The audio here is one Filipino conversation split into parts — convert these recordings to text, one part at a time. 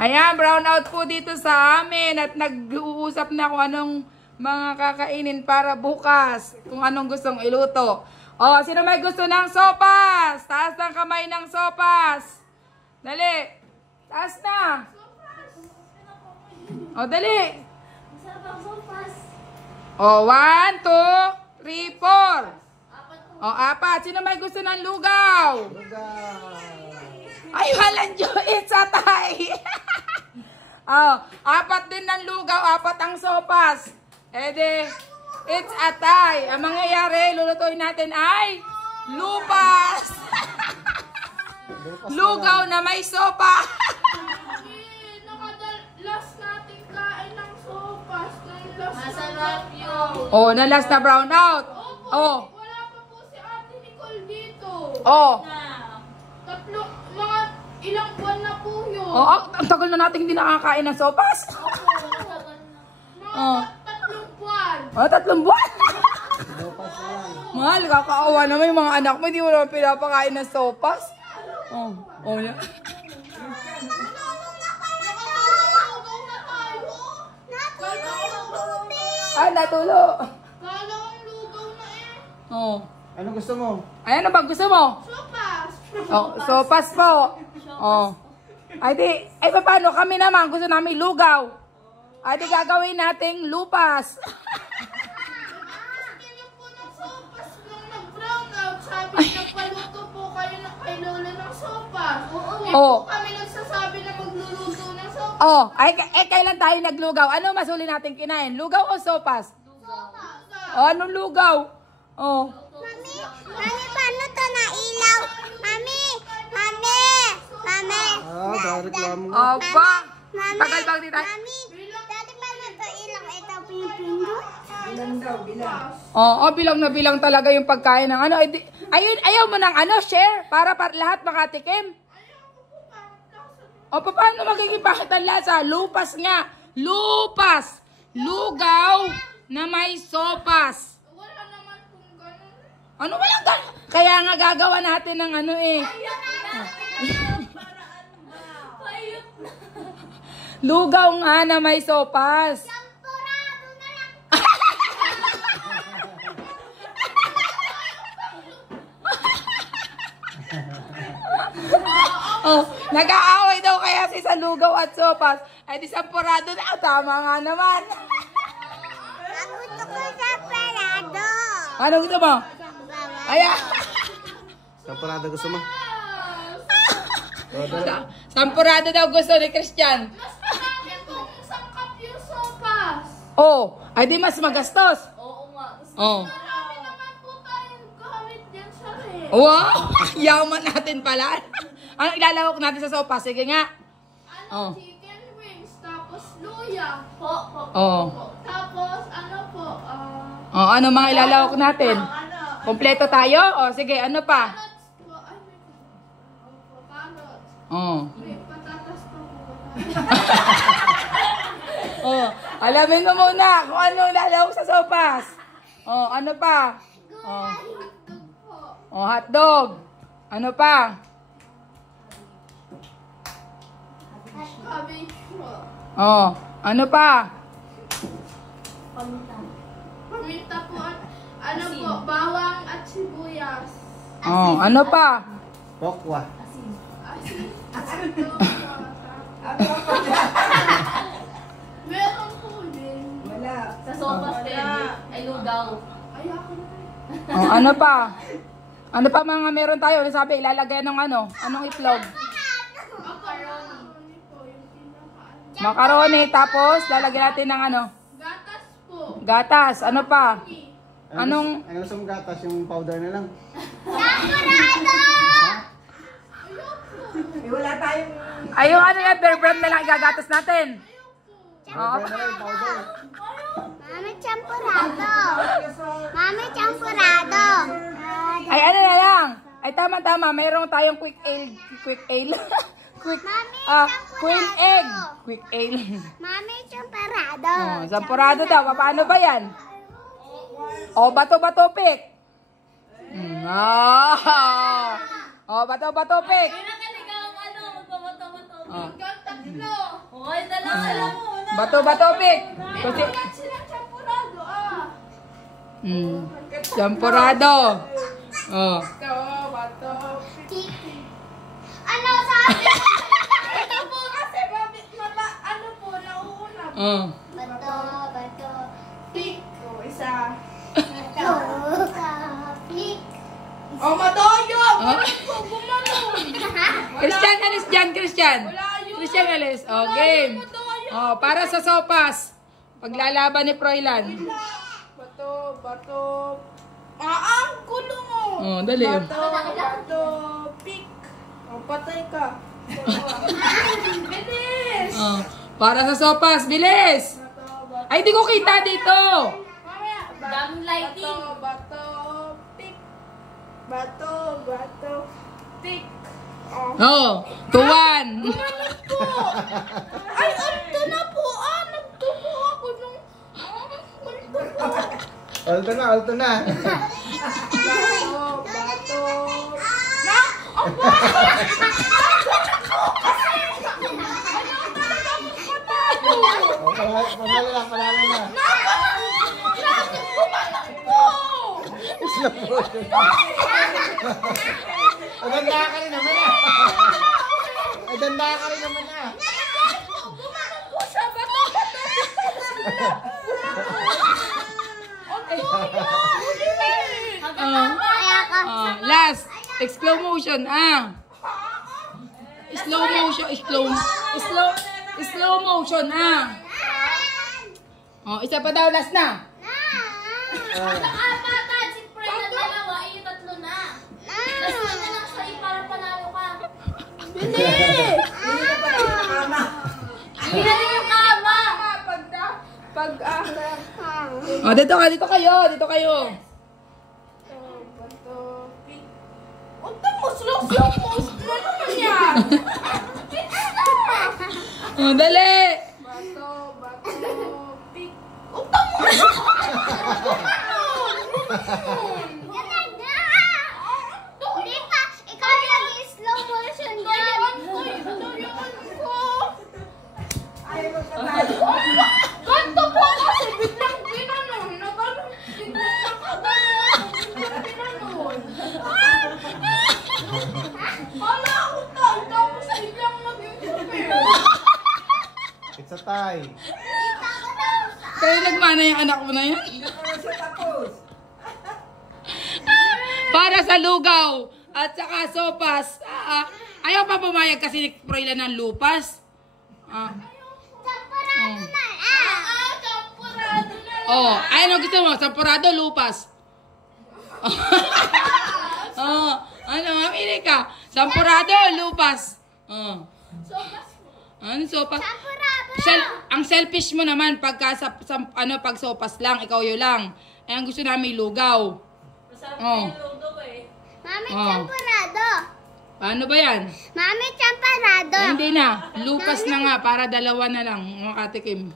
Ayan, brown out po dito sa amin at nag-uusap na kung anong mga kakainin para bukas. Kung anong gustong iluto. O, sino may gusto ng sopas? Taas ng kamay ng sopas. Dali. Taas na. O, dali. O, 1, 2, 3, 4. O, 4. Sino may gusto ng lugaw? Ay, walang it's atay. Oh, 4 din ng lugaw, 4 ang sopas. Ede, it's atay. Ang mangyayari, lulutuin natin ay lupas. Lugaw na may sopa. Last natin kain ng sopas. Masarap yun. Oh, na last na brown out. Oh. Wala pa po si Ate Nicole dito. Oh. Mga ilang buwan na po yun. Oh, ang tagal na natin hindi nakakain ng sopas. Oh. 3 buwan. Oh, 3 buwan. Mahal, kakaawa naman yung mga anak mo. Hindi mo naman pinapakain ng sopas. Oh, oh yan. Ah, natulo. Kala ang lugaw na eh. Oh. Ano gusto mo? Ay, ano ba gusto mo? Sopas. Oh, sopas po. Oh. Ay, di, ay, paano kami naman? Gusto namin lugaw. Ay, di gagawin nating lupas. Gusto niyo po ng sopas nung nag-brown out. Sabi nagpaluto po kayo kay Lola ng sopas. Hindi Oh. po kami nagsasabi na magluluto ng sopas. Oh, ay, kailan tayo naglugaw? Ano masuli natin kinain? Lugaw o sopas? Oh, anong lugaw? Oh. Mami, paano to na ilaw? Mami. Reklamo. Opa. Tagal bang dito? Mami, dati paano to ilaw? Ito pinipindot? Oo, bilang na bilang talaga yung pagkain ng ano. Ayun, ayaw mo ng ano, share? Para lahat makatikim? O, paano magiging bakit ang lasa? Lupas nga. Lupas. Lugaw na may sopas. Wala naman kung ganun. Ano walang ganun? Kaya nga gagawa natin ng ano eh. Lugaw nga na may sopas. Oh, nag-aaway daw kaya si sa lugaw at sopas. Ay di sampurado na. Tama nga naman. Ang gusto ko sa parado. Ano gusto mo? Aya. Saparada gusto mo? Sampurado daw gusto ni Christian. Mas marami pong sangkap yung sopas. Oh, ay di mas magastos. Oo nga. Oh. Marami naman po tayong gamit dyan sa rin. Wow, yaman natin pala. Ano ilalawak natin sa sopas? Sige nga. Oh. Chicken wings, tapos luya. Po. Oh. Tapos ano po, Oh, ano mga ilalawak natin? Kompleto tayo? Oh, sige, ano pa? carrots po. Ay, may carrots. Oh. May patatas pa po. Oh, alamin mo muna kung ano ilalawak sa sopas. Oh, ano pa? Oh. Hotdog po. Oh, hotdog. Ano pa? Cabbage po. Oh, ano pa? Paminta po at ano po, bawang at sibuyas. Oh, ano pa? Pokwa. Asin. Meron po din. Sa sopas pwede. Ay, lugaw. Ay, ako na. Oh, ano pa? Ano pa mga meron tayo? Sabi, ilalagay ng ano? Anong itlog? Macaroni po, yung pinaka. Macaroni, tapos lalagyan natin ng ano? Gatas po. Gatas. Ano pa? Anong? Ano gusto mong gatas? Yung powder na lang? Ay, yung ano yan, bear brand na lang igagatas natin. Oo. Powder na lang, powder. Mami, champurado. Mami, champurado. Ay, ano na lang? Ay, tama-tama. Mayroon tayong quick ale. Quick ale. quick, queen egg. Quick ale. Mami, champurado. Oh, sampurado daw. Paano ba yan? O, bato-bato pick. Oh, bato-bato pick. Pinakaligaw ang ano, magpabato-bato. Oh. Hanggang 3. Bato, pick. Kasi, Wala silang champurado, Champurado. Oh. Ito, bato, pick. Ano sabi? Ito po kasi, ano po, nauuna po. Oh. Bato, bato, Pick. O, isa. bato, kapik. O, matoyo! Oh. Bakit po gumanon? Christian, alis dyan, Christian. Wala yun. Christian, alis. Oh, game. Oh, para sa sopas. Paglalaban ni Froilan. Bato. Ang gulo mo. Oh, dali. Bato, pick. O, patay ka. Bilis! Oh, para sa sopas, bilis. Bato. Ay, di ko kita dito. Mamaya. Daming lighting. Bato, pick. Bato, pick. Oh. Oh, 2-1. Ay, alto na po. Nagtupo ako nung... Alto po. Alto na. Bato. Na? Ang bakit? Panalo na. Bakit gumanon po? Slow motion. Maganda ka rin naman Maganda ka rin naman Gumanon po siya. Bato. Kaya ka. Last. Slow motion, Slow motion, slow motion, Oh, isa pa daw, last na. Ang apat, si Fred na dalawa, yung tatlo na. Last na lang sa'yo para panalo ka. Bilis! Hindi na rin yung kama. Oh, dito kayo. Bato, pick. Unta mo, slow mo. Ano naman yan? Oh, dali. Bato, pick. Unta mo! Hindi pa. Ikaw yung slow motion dyan. Kanto po kasi biglang ginanon. Biglang ginanon. Hala ako tayo. Tapos biglang naging super. It's a tie. Kayo nagmana yung anak mo na yan? Para sa lugaw at saka sopas. Ayaw pa pumayag kasi ni Froilan ng lupas. Champurado na. Champurado na. Oh, ano gusto mo? Sampurado, lupas. Ano, mamili ka. Sampurado, lupas. Ano sopas? Champurado. Ang selfish mo naman pagka pag sopas lang, ikaw yun lang. Eh, ang gusto namin lugaw. Mami, Oh. champurado. Paano ba yan? Mami, champurado. Eh, hindi na. Lupas na nga para dalawa na lang makatikim.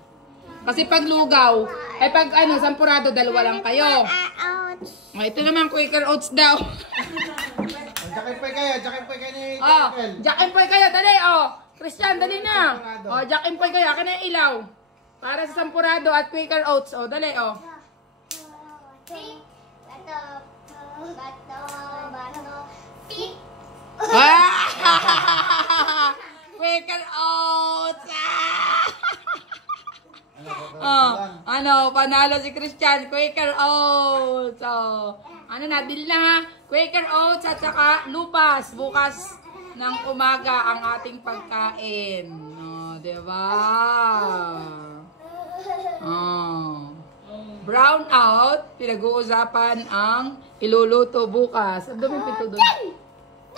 Kasi pag lugaw, pag sampurado, dalawa lang kayo. Ouch. Ito naman, Quaker Oats daw. Jackimpoy kayo ni Oh, Michael. Jack and Poy kayo, dali, Christian, dali na. Jack and Poy kayo, akin na yung ilaw. Para sa sampurado at Quaker Oats, dali, Pick. Bato. Pick. Quaker Oats! Panalo si Christian, Quaker Oats. Deal na ha? Quaker Oats at saka lupas. Bukas ng umaga ang ating pagkain. Diba? Brown out, pinag-uusapan ang iluluto bukas. Ang daming pito doon.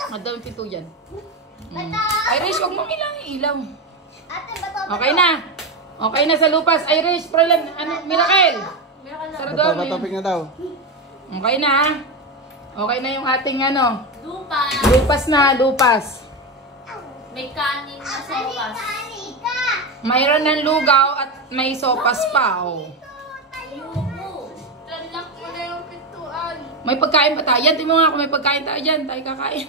Ang daming pito yan. Irish, huwag mong ilang ilaw. Ate, bato. Okay na. Okay na sa lupas. Irish, Froilan, Miracle. Sarador. Topic na daw. Okay na. Okay na yung ating Lupa. lupas. May kanin na sopas. Halika. Mayroon ng lugaw at may sopas pa. Yuko. Lalak mo na yung pintuan. May pagkain pa tayo. Yan, tingnan mo nga kung may pagkain tayo dyan. Tayo kakain.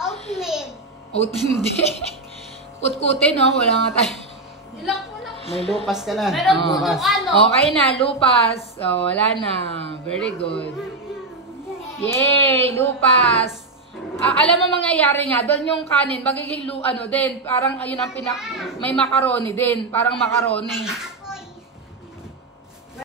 Oatmeal. Hindi. Kut-kutin, wala nga tayo. Ilang po lang. May lupas ka na. Meron po Lupas. nung ano. Okay na, lupas. Oh, wala na. Very good. Yay, lupas. Alam mo mangyayari nga, doon yung kanin, magiging ano din, parang ayun ang may macaroni din, parang macaroni.